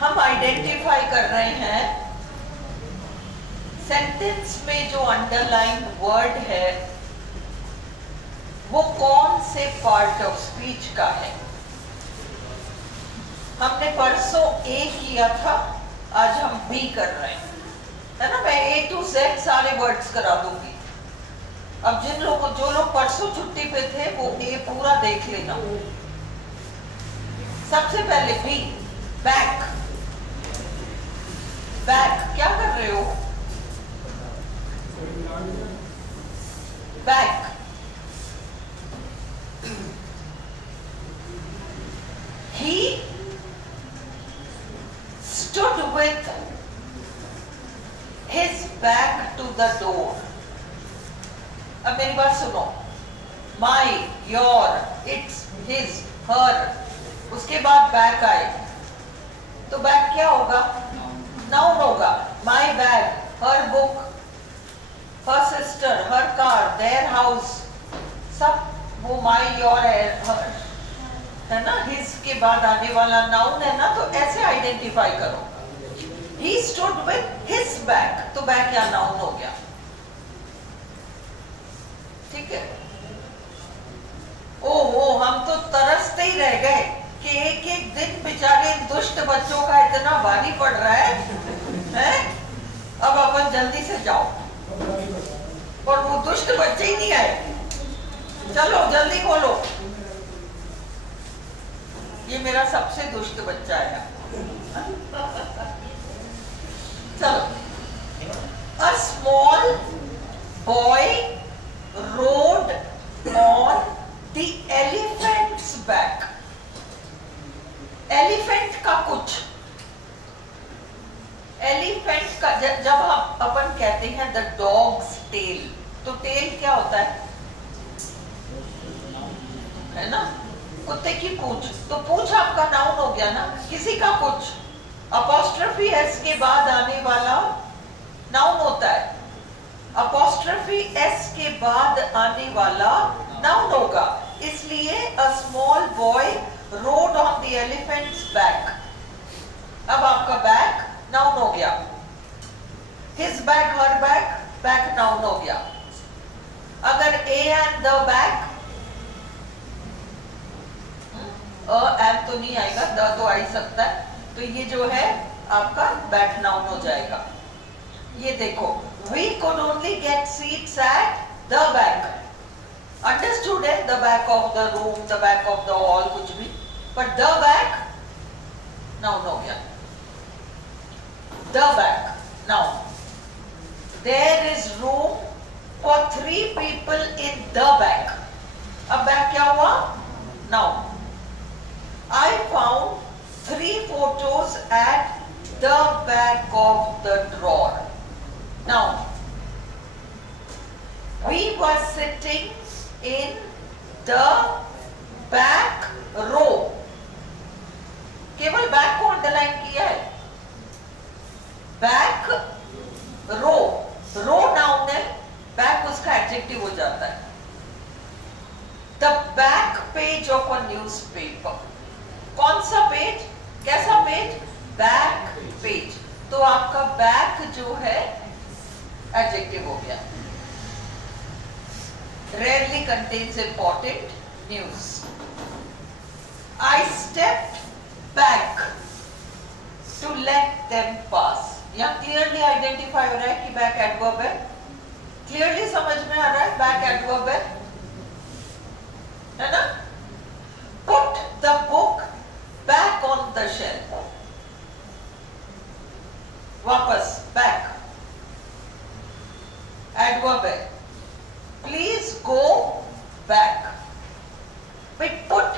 हम आइडेंटिफाई कर रहे हैं सेंटेंस में जो अंडरलाइन वर्ड है वो कौन से पार्ट ऑफ स्पीच का है। हमने परसों ए किया था, आज हम बी कर रहे हैं, है ना। मैं A to Z सारे वर्ड्स करा दूंगी। अब जो लोग परसों छुट्टी पे थे वो ए पूरा देख लेना। सबसे पहले बी, बैक। बैक क्या कर रहे हो? Back. He stood with his back to the door. अब मेरी बात सुनो। My, your, its, his, her, उसके बाद बैक आए तो बैक क्या होगा? नाउन होगा। My bag, her book, her sister, her car, their house, सब वो my, your, her है ना। his के बाद आने वाला नाउन है ना, तो ऐसे आइडेंटिफाई करो। He stood with his back, तो बैक या नाउन हो गया, ठीक है। ओहो, हम तो तरसते ही रह गए कि एक एक दिन बेचारे दुष्ट बच्चों का इतना भारी पड़ रहा है? अब अपन जल्दी से जाओ, और वो दुष्ट बच्चे ही नहीं आए। चलो जल्दी खोलो। ये मेरा सबसे दुष्ट बच्चा है। चलो। A small boy rode on the elephant's back. Elephant का कुछ, एलिफेंट का जब हम अपन कहते हैं द डॉग्स टेल, तो टेल क्या होता है ना, कुत्ते की पूंछ। तो पूंछ आपका नाउन हो गया ना। किसी का कुछ अपॉस्ट्रोफी एस के बाद आने वाला नाउन होता है। अपॉस्ट्रोफी एस के बाद आने वाला नाउन होगा, इसलिए a small boy road on the elephants back. अब आपका बैक नाउन हो गया। His back, her back, back noun हो गया। अगर A and the back, and तो नहीं आएगा, द तो आ ही सकता है, तो ये जो है आपका बैक नाउन हो जाएगा। ये देखो, we could only get seats at the back. Understood है? The back of the room, the back of the hall, कुछ भी, but the back noun हो गया। The back noun. There is room for 3 people in the back. अब back क्या हुआ? Noun. I found 3 photos at the back of the drawer. Now, we were sitting in the back row. केवल back को underline किया है। Back रो, रो noun है, back उसका adjective हो जाता है। The back page of a newspaper. कौन सा पेज? कैसा पेज? Back page. तो आपका बैक जो है एडजेक्टिव हो गया। Rarely contains important news. I stepped back to let them pass. यहाँ क्लियरली आइडेंटिफाई हो रहा है कि बैक एडवर्ब है। क्लियरली समझ में आ रहा है बैक एडवर्ब है ना। Put the book back on the shelf. वापस बैक एडवर्ब है। Please go back. Put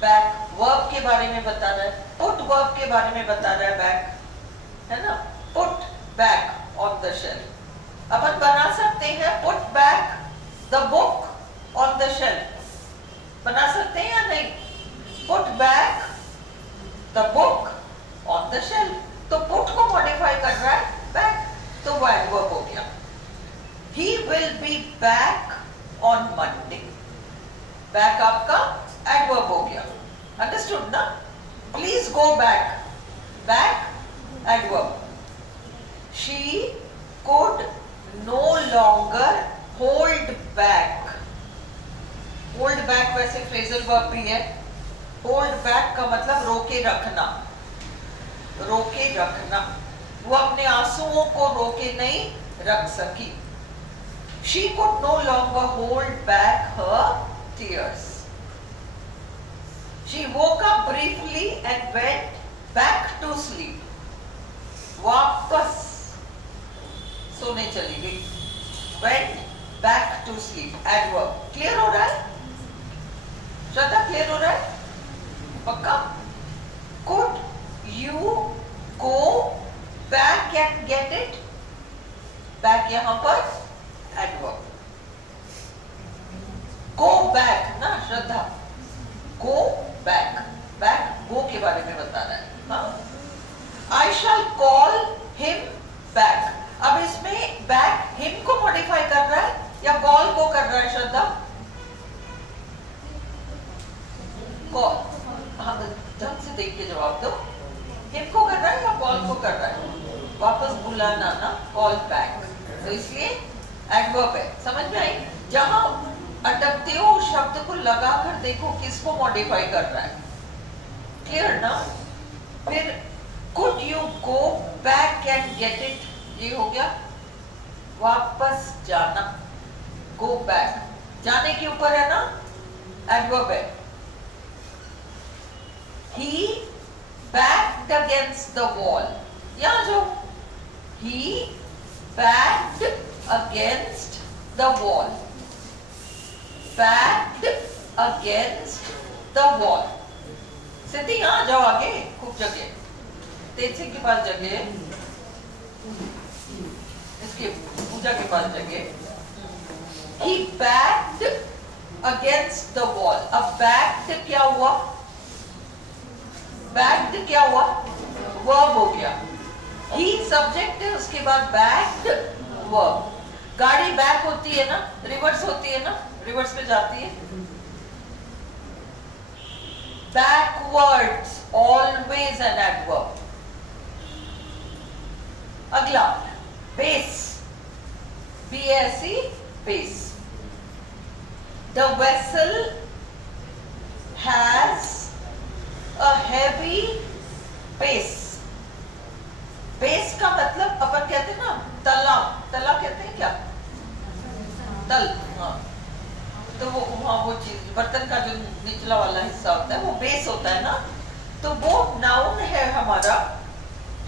back verb के बारे में बता रहा है, पुट वर्ब के बारे में बता रहा है बैक, है ना। Put back on the shelf. अपन बना सकते हैं put back the book on the shelf, बना सकते हैं या नहीं? Put back the book on the shelf, तो पुट को मॉडिफाई कर रहा है बैक, तो वो एडवर्ब हो गया। He will be back on Monday. Back आपका एडवर्ब हो गया। अंडरस्टूड ना? Please go back. back, adverb. She could no longer hold back. Hold back वैसे phrasal verb भी है. Hold back का मतलब रोके रखना, रोके रखना. वो अपने आंसुओं को रोके नहीं रख सकी. She could no longer hold back her tears. She woke up briefly and went back to sleep. वापस सोने चली गई. Went back to sleep. Adverb. Clear हो रहा है? श्रद्धा clear हो रहा है? पक्का? Could you go back and get it? Back यहाँ पर adverb. Go back ना श्रद्धा. Go back. Back go के बारे में बता रहा है. हाँ? I shall call him back. अब इसमें back him को modify कर रहा है या call को कर रहा है श्रद्धा? Call. हाँ, ढंग से देख के जवाब दो. him को कर रहा है या call को कर रहा है? वापस बुलाना ना, call back. तो इसलिए adverb है. समझ में आई? जहां अटकते हो शब्द को लगाकर देखो किसको मॉडिफाई कर रहा है. क्लियर ना? फिर could you go back and get it? ये हो गया वापस जाना. go back जाने के ऊपर है ना, adverb है. he backed against the wall. यहाँ जो he backed against the wall. backed against the wall. सिद्धि यहाँ जाओ आगे, खूब जगह. तेजी के पास जगह, इसके पूजा के पास जगह. He backed against the wall. अब backed क्या हुआ? backed क्या हुआ? verb हो गया. he subject है, उसके बाद backed verb. गाड़ी बैक होती है ना, रिवर्स होती है ना, रिवर्स पे जाती है. backwards always an adverb. अगला base, B-A-S-E, base. The vessel has a heavy base. base का मतलब अपन कहते हैं ना तला, तला कहते हैं क्या? तल. हाँ, तो वो वहाँ वो चीज बर्तन का जो निचला वाला हिस्सा होता है वो बेस होता है ना. तो वो नाउन है हमारा.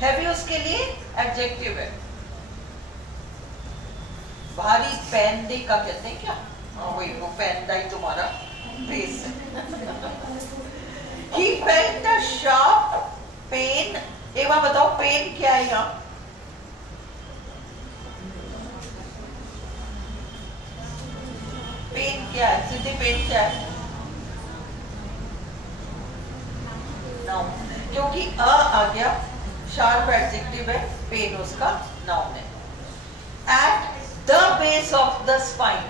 हैवी उसके लिए एडजेक्टिव है. भारी पेंदे का कहते हैं क्या? हाँ वही, वो पेंदा ही तुम्हारा बेस है. He felt a sharp pain. एक बार बताओ पेन क्या है यहाँ? पेन क्या है? सिद्धि पेन क्या है? नाउन. क्योंकि अ आ गया, शार्प एडजेक्टिव है, पेन उसका नाउन है. At the base of the spine.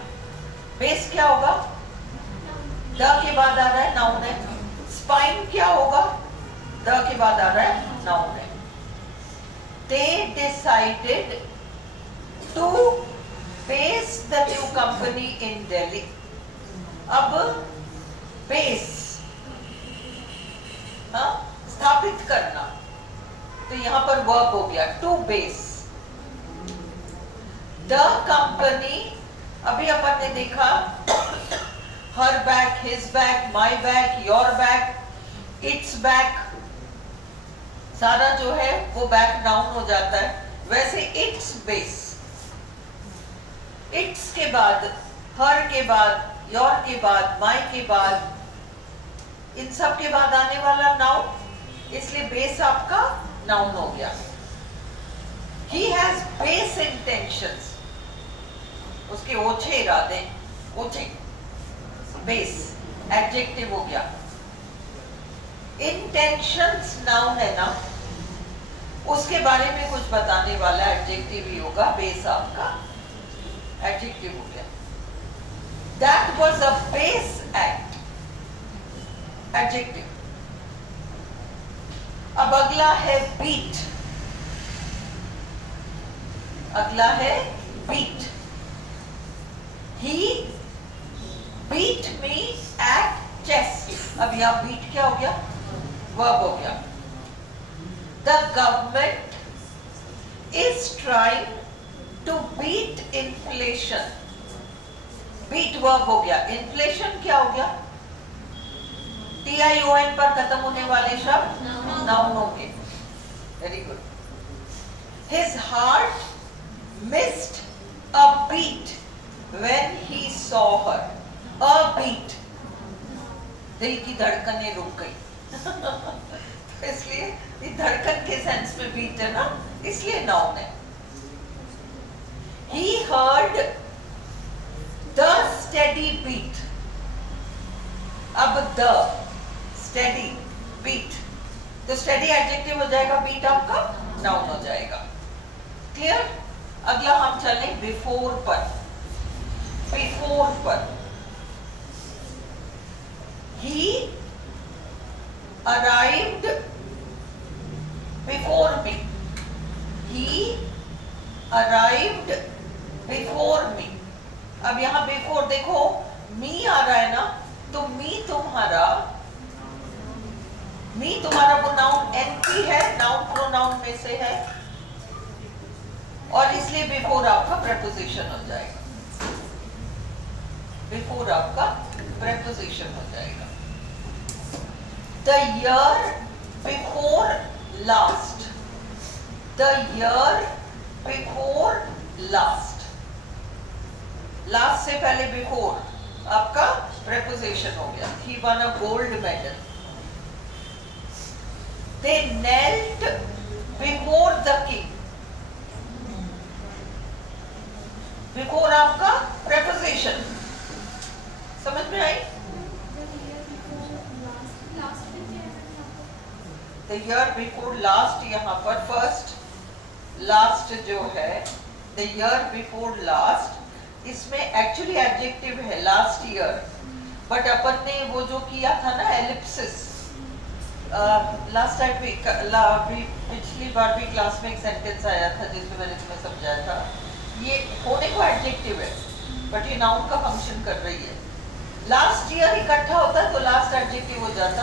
Base क्या होगा? द के बाद आ रहा है, नाउन है. स्पाइन क्या होगा? द के बाद आ रहा है, नाउन है. They decided to base the new company in Delhi. अब base, हाँ, स्थापित करना. तो यहाँ पर verb हो गया to base. The company, अभी अपन ने देखा her back, his back, my back, your back, its back. सारा जो है वो बैक नाउन हो जाता है. वैसे इट्स बेस, इट्स के बाद, हर के बाद, योर के बाद, माई के बाद, इन सब के बाद आने वाला नाउन, इसलिए बेस आपका नाउन हो गया. He has base intentions. उसके ओछे इरादे, ओछे. बेस एडजेक्टिव हो गया. इंटेंशंस नाउन है ना, उसके बारे में कुछ बताने वाला एडजेक्टिव ही होगा. बेस आपका एडजेक्टिव हो गया. That was a base act, adjective. अब अगला अगला है बीट, अगला है beat. He beat me at chess. अब यहां बीट क्या हो गया? वर्ब हो गया। The government is trying to beat inflation. Beat verb हो गया, इन्फ्लेशन क्या हो गया? TION पर खत्म होने वाले शब्द नाउन होंगे। Very good. His heart missed a beat when he saw her. A beat, दिल की धड़कनें रुक गई। तो इसलिए ये धड़कन के सेंस में बीट है ना, इसलिए नाउन है। He heard the steady beat। अब the steady beat, तो steady एडजेक्टिव हो जाएगा, बीट आपका नाउन हो जाएगा। क्लियर? अगला हम चले बिफोर पर। बिफोर पर he arrived before me। he arrived before me। अब यहां बिफोर देखो, मी आ रहा है ना, तो मी तुम्हारा वो नाउन एनपी है, नाउन प्रोनाउन में से है, और इसलिए बिफोर आपका प्रेपोजिशन हो जाएगा। बिफोर आपका प्रेपोजिशन हो जाएगा। The year before last. The year before last. Last से पहले बिफोर आपका प्रेपोजिशन हो गया। He won a gold medal. They knelt before the king। Before आपका preposition, समझ में आई? The year before last यहाँ पर first, last जो है the year before last, इसमें actually adjective है last year, but अपन ने वो जो किया था ना ellipsis, लास्ट टाइम पिछली बार भी क्लास में एक सेंटेंस आया था जिसमें मैंने तुम्हें समझाया था, ये होने को एडजेक्टिव है बट ये नाउन का फंक्शन कर रही है। लास्ट ईयर इकट्ठा होता तो लास्ट एडजेक्टिव हो जाता,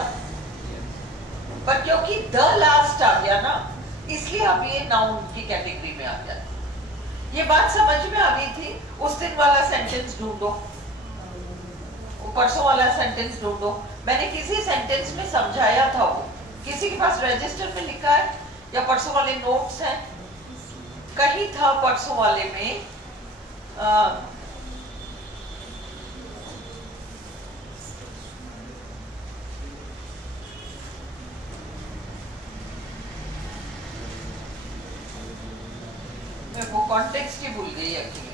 पर क्योंकि द लास्ट आ गया ना, इसलिए अब ये नाउन की कैटेगरी में आ गया। ये बात समझ में आ गई थी? उस दिन वाला सेंटेंस ढूंढो, परसों वाला सेंटेंस ढूंढो। मैंने किसी सेंटेंस में समझाया था, वो किसी के पास रजिस्टर में लिखा है या परसों वाले नोट्स हैं? कहीं था परसों वाले में। मैं वो कॉन्टेक्स्ट ही भूल गई actually.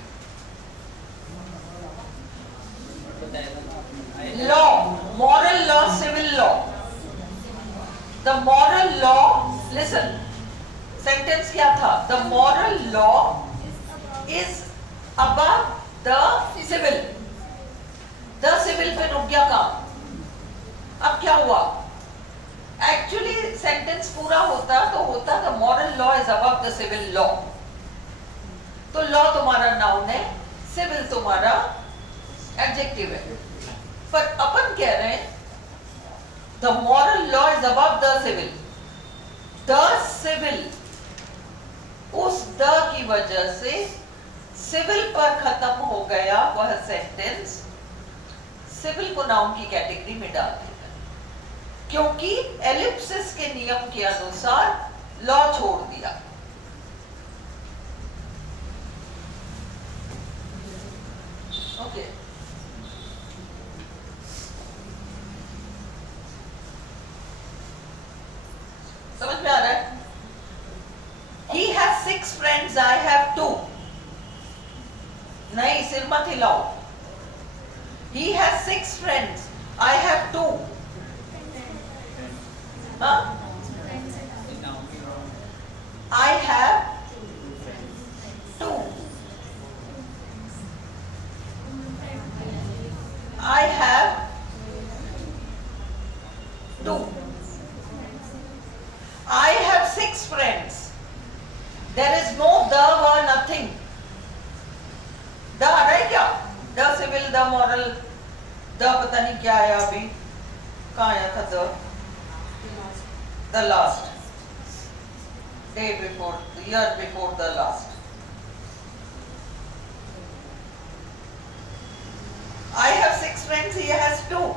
Law, moral law, civil law। The moral law, listen, sentence क्या था? The moral law is above the civil। The civil पे रुक गया काम। अब क्या हुआ? Actually sentence पूरा होता तो होता the moral law is above the civil law। तो law तुम्हारा noun है, civil तुम्हारा adjective है। पर अपन कह रहे हैं the moral law is above the civil। the civil, उस the की वजह से civil पर खत्म हो गया वह सेंटेंस, civil को नाउन की कैटेगरी में डाल देगा, क्योंकि एलिप्सिस के नियम के अनुसार लॉ छोड़ दिया। ओके समझ में आ रहा है? He has 6 friends, I have 2। नहीं, सिर मत हिलाओ। He has 6 friends, I have 2। हाँ? I have 2। I have 2। I have 6 friends. There is no the or nothing. The आ रहा है क्या? The civil, the moral, the पता नहीं क्या आया अभी, कहाँ आया था the last, day before, year before the last. I have 6 friends, he has 2.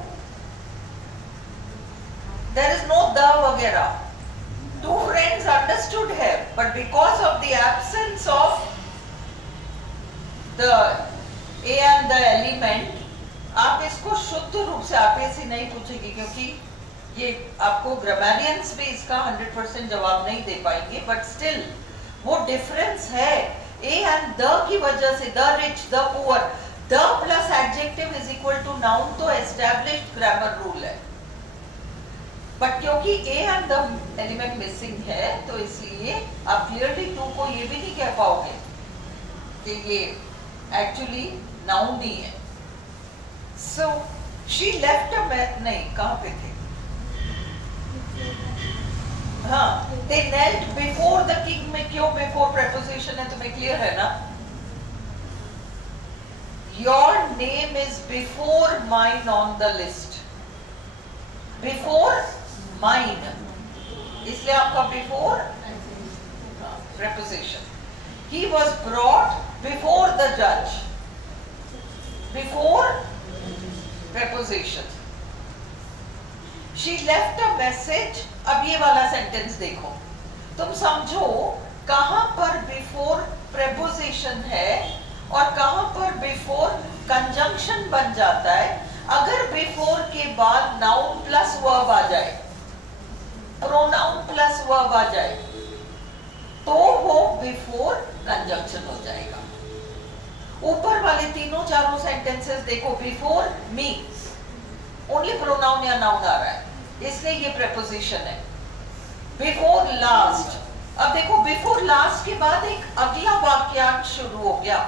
There is no the वगैरह. 2 friends understood है, but because of the absence of the A and the element, आप इसको शुद्ध रूप से आप ऐसे नहीं पूछेगी, क्योंकि ये आपको ग्रामेरियंस भी इसका 100% जवाब नहीं दे पाएंगे, बट स्टिल वो डिफरेंस है. A and the की वजह से, the rich, the poor, the plus adjective is equal to noun, तो established grammar rule है. बट क्योंकि A and the element missing है, तो इसलिए आप clearly 2 को ये भी नहीं कह पाओगे कि ये actually noun ही है. So she left a नहीं, कहाँ पे थे? हाँ, they knelt before the king में क्यों before preposition है, तुम्हें clear है ना? Your name is before mine on the list. Before mine, इसलिए आपका before preposition. He was brought before the judge. Before preposition. She left a message. अब ये वाला सेंटेंस देखो, तुम समझो कहां पर before preposition है और कहां पर before conjunction बन जाता है. अगर before के बाद noun plus verb आ जाए, pronoun plus verb आ जाए, तो वो before conjunction हो जाएगा. ऊपर वाले तीनों चारों सेंटेंसेस देखो, before me only pronoun या noun आ रहा है, इसलिए ये preposition है. before last, अब देखो before last के बाद एक अगला वाक्यांश शुरू हो गया,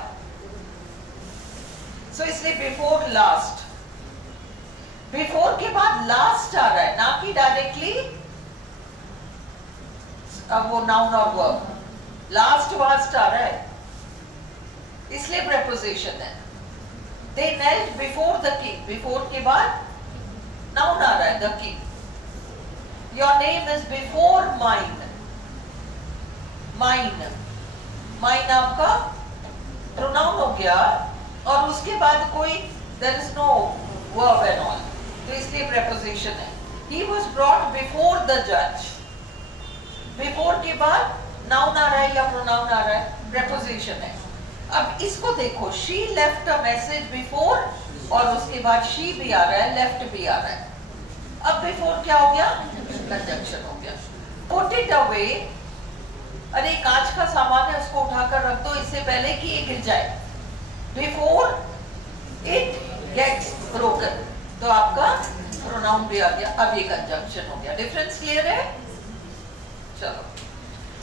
so इसलिए before last. before के बाद last आ रहा है, ना कि डायरेक्टली अब वो noun और verb, last last आ रहा है, इसलिए preposition है. They knelt before the king. before के बाद noun आ रहा है, the king. Your name is before mine. mine, mine आपका pronoun हो गया और उसके बाद कोई there is no verb and all, तो इसलिए preposition है. He was brought before the judge. before के बाद noun आ रहा है या pronoun आ रहा है, preposition है. अब इसको देखो, she left a message before और उसके बाद she भी आ रहा है, left भी आ रहा है. अब before क्या हो गया? conjunction हो गया. put it away, अरे कांच का सामान है उसको उठाकर रख दो इससे पहले कि ये गिर जाए. before it gets broken, तो आपका pronoun भी आ गया, अब ये conjunction हो गया. डिफरेंस क्लियर है? चलो,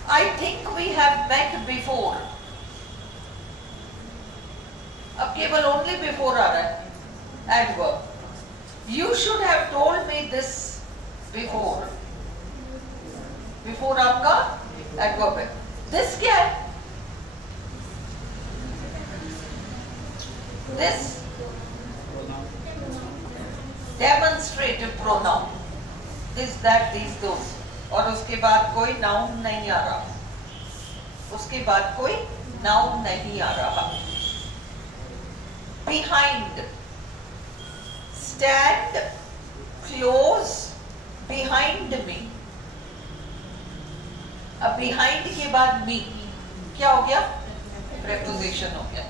I think we have met before. अब केवल only before आ रहा है, adverb. You should have told me this before. before आपका adverb है. this क्या है? this demonstrative pronoun. this, that, these, those. और उसके बाद कोई noun नहीं आ रहा, उसके बाद कोई noun नहीं आ रहा. behind, stand close behind me. अब behind के बाद me क्या हो गया? preposition हो गया.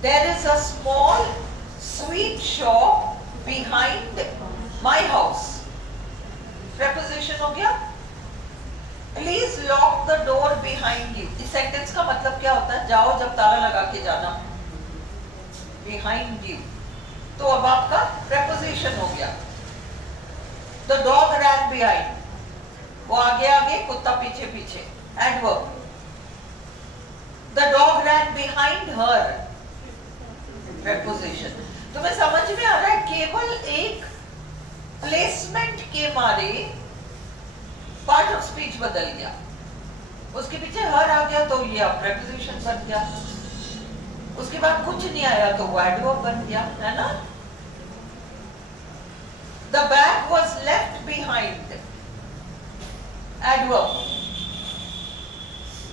there is a small sweet shop behind my house. preposition हो गया. please lock the door behind you. इस सेंटेंस का मतलब क्या होता है? जाओ जब ताला लगा के जाना. behind you, तो अब आपका preposition हो गया. the dog ran behind, वो आगे आगे कुत्ता पीछे पीछे, adverb. the dog ran behind her, preposition. तुम्हें समझ में आ रहा है? केवल एक प्लेसमेंट के मारे पार्ट ऑफ स्पीच बदल गया, उसके पीछे हर आ गया तो ये अब प्रेपोजिशन बन गया, उसके बाद कुछ नहीं आया तो वो एडवर्ब बन गया, है ना। The bag was left behind, adverb.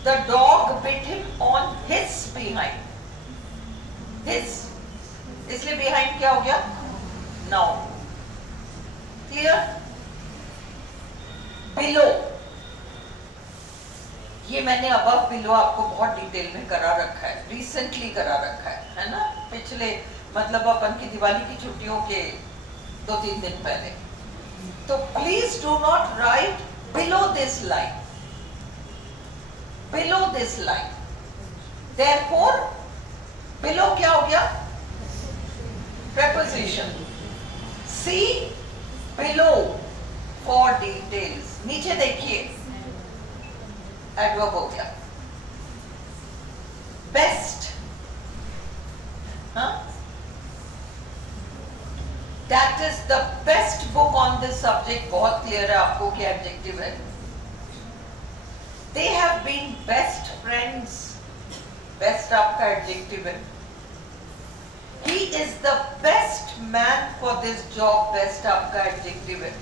The dog bit him on his behind. His, इसलिए behind क्या हो गया? Noun. Clear? Below. ये मैंने above below आपको बहुत डिटेल में करा रखा है, रिसेंटली करा रखा है ना, पिछले मतलब अपन की दिवाली की छुट्टियों के 2-3 दिन पहले। तो please do not write below this line, below this line. Therefore below क्या हो गया? Preposition. See below for details, नीचे देखिए एडवर्ब हो गया। बेस्ट, हाँ, That is the best book on this subject, बहुत क्लियर है आपको क्या एडजेक्टिव है। They have been best friends, best आपका एडजेक्टिव है। He is the best man for this job, best आपका एडजेक्टिव है।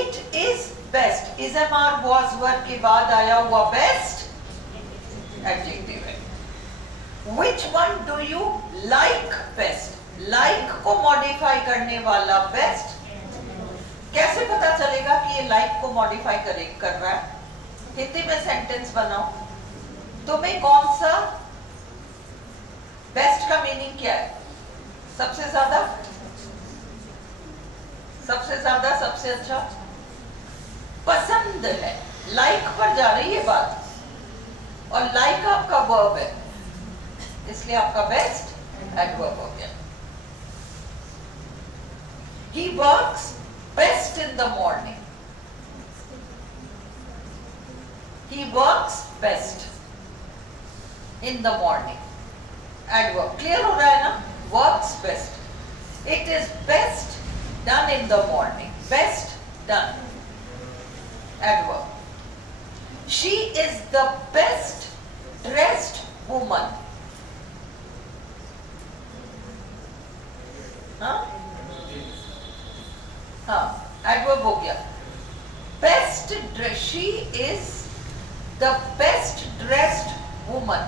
It is best, is MR was were के बाद आया हुआ बेस्ट एडजेक्टिव है। Which one do you like best? Like को मॉडिफाई करने वाला बेस्ट, कैसे पता चलेगा कि ये लाइक को मॉडिफाई कर रहा है? हिंदी में सेंटेंस बनाओ, तुम्हें कौन सा बेस्ट का मीनिंग क्या है? सबसे ज्यादा, सबसे ज्यादा, सबसे अच्छा, पसंद है, लाइक पर जा रही है बात, और लाइक आपका वर्ब है, इसलिए आपका बेस्ट एडवर्ब हो गया। He works best in the morning. He works best in the morning. Adverb. Clear हो रहा है ना? Works best. It is best done in the morning. Best done. Adverb. She is the best dressed woman. हाँ? हाँ, adverb हो गया। Best, she is the best dressed woman.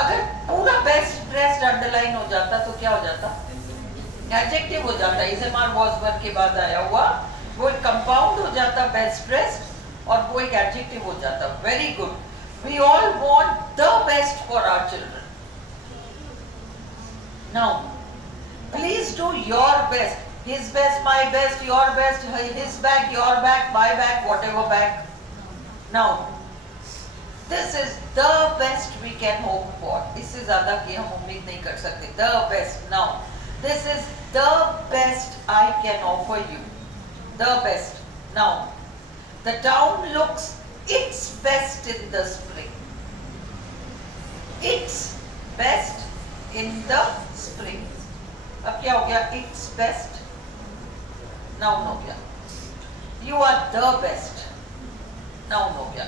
अगर पूरा बेस्ट ड्रेस्ड अंडरलाइन हो जाता तो क्या हो जाता? एडजेक्टिव हो जाता। इसे मार वॉज वर के बाद आया हुआ वो एक कंपाउंड हो जाता बेस्ट ड्रेस्ड, और वो एक एडजेक्टिव हो जाता। Very good. We all want the best for our children. Now please do your best. His best, my best, your best, his back, your back, my back, whatever back. Now, this is the best we can hope for. इससे ज़्यादा की हम उम्मीद नहीं कर सकते। The best. Now, this is the best I can offer you. The best. Now, the town looks its best in the spring. Its best in the spring. अब क्या हो गया? Its best. नाउन हो गया। You are the best. Noun हो गया।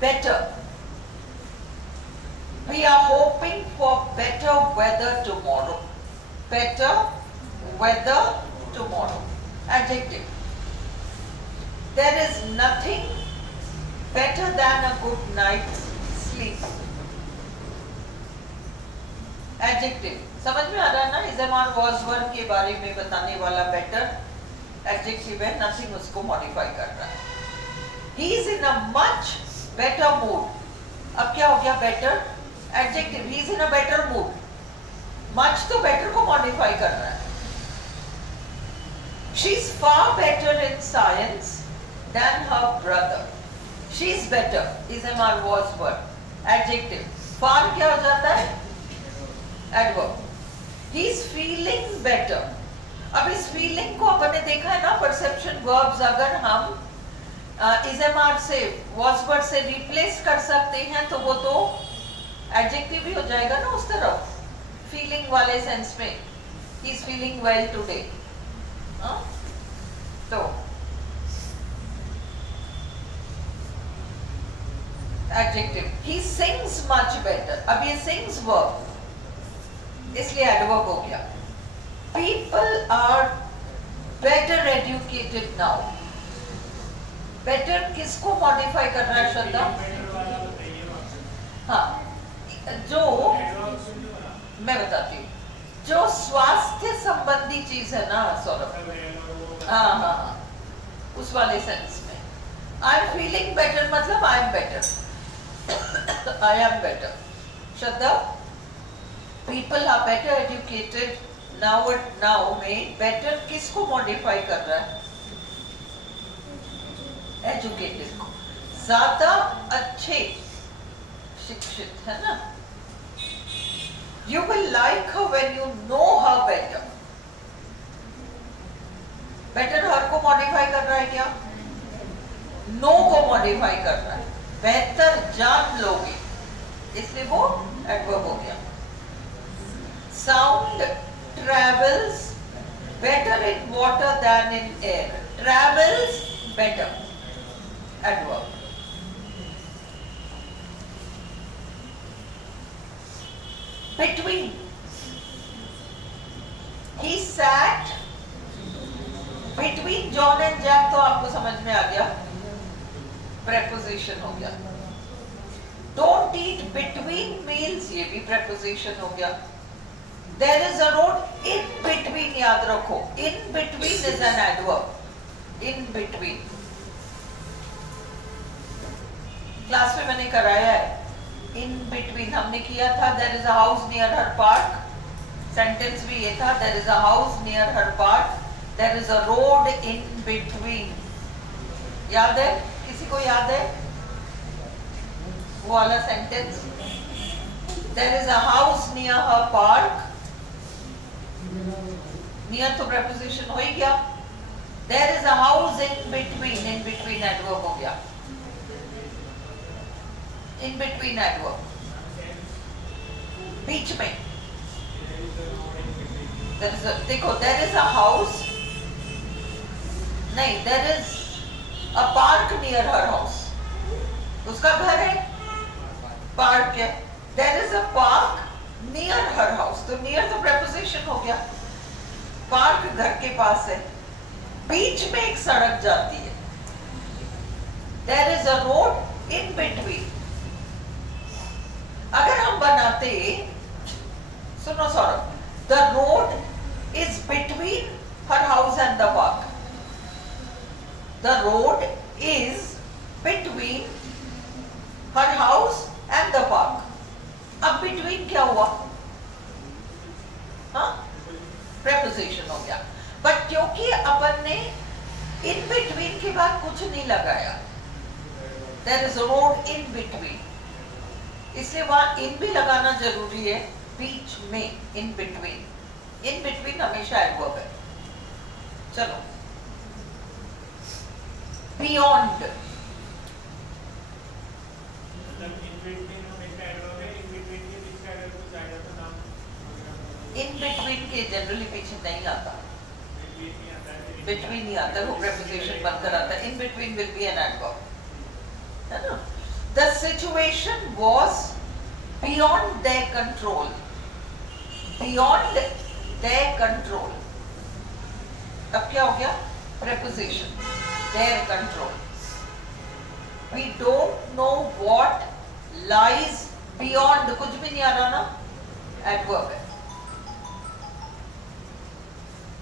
Better. We are hoping for better weather tomorrow. Better weather tomorrow. Adjective. There is nothing better than a good night's sleep. Adjective. समझ में आ रहा है ना? Is am are was were के बारे में बताने वाला बेटर एडजेक्टिव है, नथिंग उसको मॉडिफाई कर रहा है। He is in a much better mood. अब क्या हो गया? Better adjective. He is in a better mood. Much तो बेटर को मॉडिफाई कर रहा है। She is far better in science than her brother. She is better, is am are was were adjective. Far क्या हो जाता है? Adverb. He is feeling better. अब इस फीलिंग को अपन ने देखा है ना, परसेप्शन वर्ब्स अगर हम इज एम आर से वॉज वर्ड से रिप्लेस कर सकते हैं तो वो तो एडजेक्टिव ही हो जाएगा ना उस तरफ, फीलिंग वाले सेंस में। He is feeling well today. तो adjective, he sings much better, अब ये सिंग्स वर्ब इसलिए एडवर्ब हो गया। People are better educated now, better किसको मॉडिफाई कर रहा है श्रद्धा? हाँ, जो मैं बताती हूँ, जो स्वास्थ्य संबंधी चीज है ना सौरभ, हाँ हाँ, उस वाले सेंस में आई एम फीलिंग बेटर मतलब I am better, I am better. Shraddha, people are better educated now, now में बेटर किसको मॉडिफाई कर रहा है? एजुकेटेड को, ज्यादा अच्छे शिक्षित, है ना? You will like her when you know her better. Better her को मॉडिफाई कर रहा है क्या? नो को मॉडिफाई कर रहा है, बेहतर जान लोगे, इसलिए वो एडवर्ब हो गया। Sound travels better in water than in air. Travels better, adverb. Between, he sat between John and Jack, तो आपको समझ में आ गया, preposition हो गया। Don't eat between meals, ये भी preposition हो गया। There is a road in between, याद रखो, in between is an adverb, in between। Class में मैंने कराया है, in between हमने किया था, there is a house near her park, sentence भी ये था, there is a house near her park, there is a road in between। याद है? किसी को याद है वो वाला sentence? there is a house near her park, near तो preposition हो ही गया, there is a house in between adverb हो गया, in between adverb, बीच में। there is a, देखो, there is a house, नहीं, there is a park near her house, उसका घर है, पार्क है, there is a park near her house, तो near तो preposition हो गया, पार्क घर के पास है, बीच में एक सड़क जाती है, there is a road in between। अगर हम बनाते, सुनो Saurabh, the road is between her house and the park, the road is between her house and the park। अब between क्या हुआ? हाँ, preposition हो गया, बट क्योंकि अपन ने in between के बाद कुछ नहीं लगाया, there is a road in between, इसलिए वहां इन भी लगाना जरूरी है, बीच में, इन बिटवीन हमेशा एडवर्ब है। चलो, बियॉन्ड, इन बिटवीन के जनरली पीछे नहीं आता, बिटवीन ही आता है, वो प्रेपोजिशन बनकर आता है, in between will be an adverb, है ना? The situation was beyond their control, beyond their control। अब क्या हो गया? Preposition, their control। We don't know what lies beyond, कुछ भी नहीं आ रहा ना, adverb है।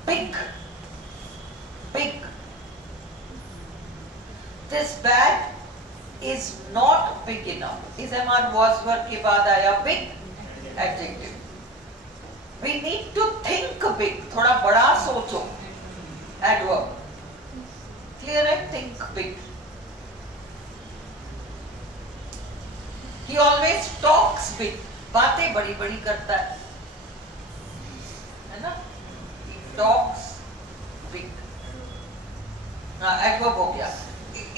Big, big, this bag is not big enough, इस MR was verb के बाद आया big, adjective। We need to think big, थोड़ा बड़ा सोचो, adverb। clear है? think big। He always talks big, बातें बड़ी बड़ी करता है ना? He talks big, हाँ, adverb हो गया।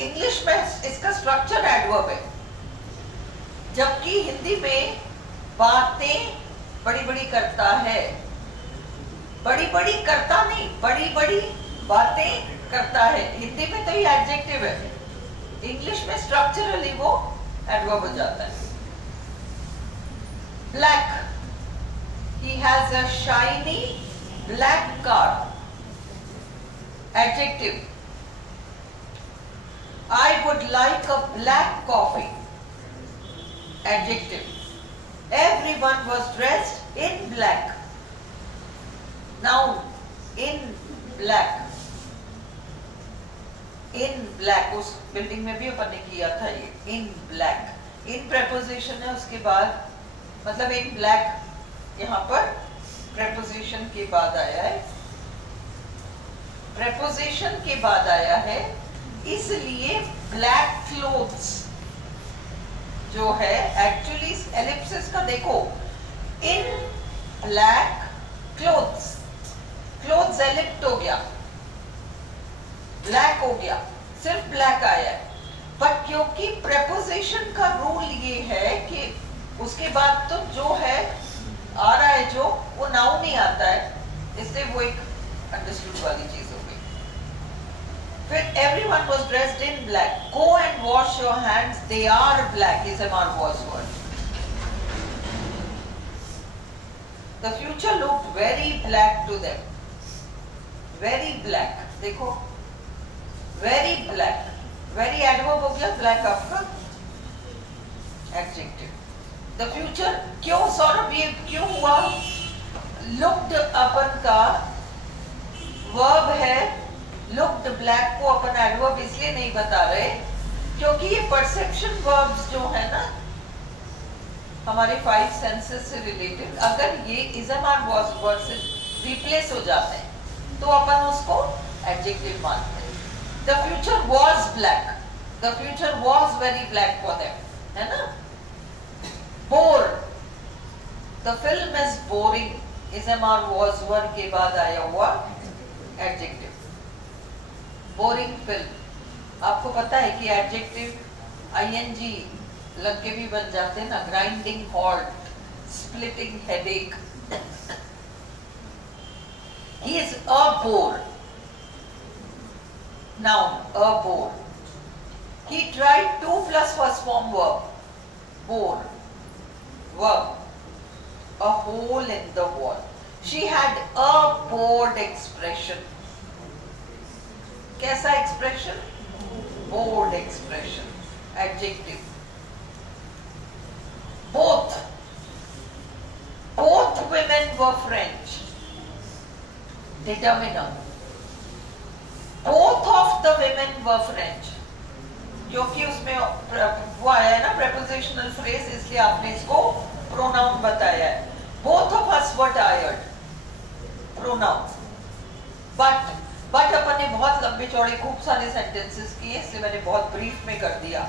इंग्लिश में इसका स्ट्रक्चर एडवर्ब है, जबकि हिंदी में बातें बड़ी बड़ी करता है, बड़ी बड़ी करता नहीं, बड़ी बड़ी बातें करता है। हिंदी में तो ये एडजेक्टिव है, इंग्लिश में स्ट्रक्चरली वो एडवर्ब हो जाता है। Black, he has a shiny black car, adjective. I would like a black coffee, adjective. Everyone was dressed in black, noun, in black, in black। उस बिल्डिंग में भी अपन ने किया था ये, in black, in preposition है उसके बाद, मतलब in black यहाँ पर preposition के बाद आया है, preposition के बाद आया है, इसलिए black clothes जो है एक्चुअली एलिप्सिस का देखो, in black clothes, clothes एलिप्ट हो गया, ब्लैक हो गया, सिर्फ ब्लैक आया है। बट क्योंकि प्रेपोजिशन का रूल ये है कि उसके बाद तो जो है आ रहा है जो वो नाउन नहीं आता है, इससे वो एक अंडरस्टूड वाली चीज हो गई। फिर everyone was dressed in black. Go and wash your hands, they are black is a was word. The future looked very black to them. Very black, देखो very black, very adverb हो गया, black आपका adjective. The future क्यों सौरभ ये क्यों हुआ? Looked अपन का verb है, looked black को अपन adverb इसलिए नहीं बता रहे क्योंकि ये perception verbs जो है ना हमारे 5 senses से related, अगर ये ism और was word से replace हो जाते हैं तो अपन उसको adjective मानते हैं। The future was black. The future was very black for them, है ना? Bore. The film is boring. ism और was word के बाद आया हुआ adjective. Boring film. आपको पता है कि adjective ing लग के भी बन जाते हैं ना, grinding halt, splitting headache. He is a bore. Noun, a bore. He tried 2 plus first form verb. Bore. Verb. A hole in the wall. She had a bored expression. कैसा expression? Bored expression. Adjective. Both. Both women were French. Determiner. Both of the women were French. क्योंकि उसमें वो आया है ना prepositional phrase, इसलिए आपने इसको pronoun बताया है। Both of us were tired. Pronoun. But अपन ने बहुत लंबे चौड़े खूब सारे sentences किए, इसलिए मैंने बहुत brief में कर दिया।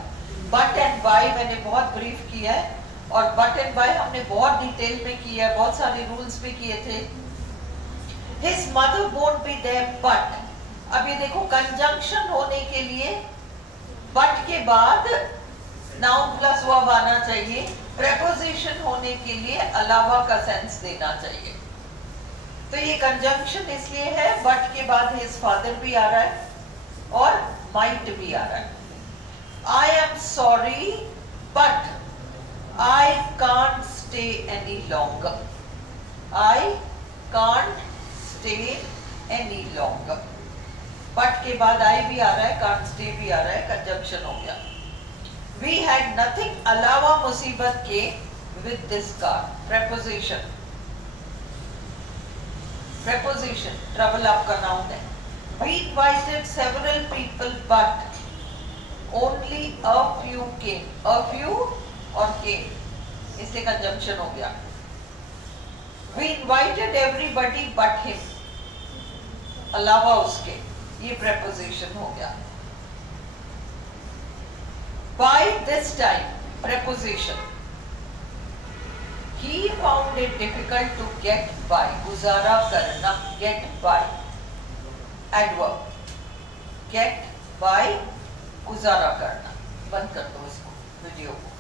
But and by मैंने बहुत brief किया है, और but and by हमने बहुत detail में किया है, बहुत सारे rules पे किए थे। His mother won't be there, but अब ये देखो कंजंक्शन होने के लिए बट के बाद नाउन प्लस वर्ब आना चाहिए, प्रेपोजिशन होने के लिए अलावा का सेंस देना चाहिए। तो ये कंजंक्शन इसलिए है, बट के बाद हिज फादर भी आ रहा है और माइट भी आ रहा है। I am sorry but I can't stay any longer. I can't stay any longer. But के बाद आई भी आ रहा है, कांट स्टे भी आ रहा है, कंजंक्शन हो गया। वी हैड नथिंग अलावा मुसीबत के with this car. Preposition, preposition trouble आपका नाउन है। We invited several people but only a few came. A few और केम, इससे कंजंक्शन हो गया। We invited everybody but him, अलावा उसके, ये preposition हो गया। By this time, preposition. He found it difficult to get by. गुजारा करना, get by. Adverb. Get by, गुजारा करना। बंद कर दो इसको, वीडियो को।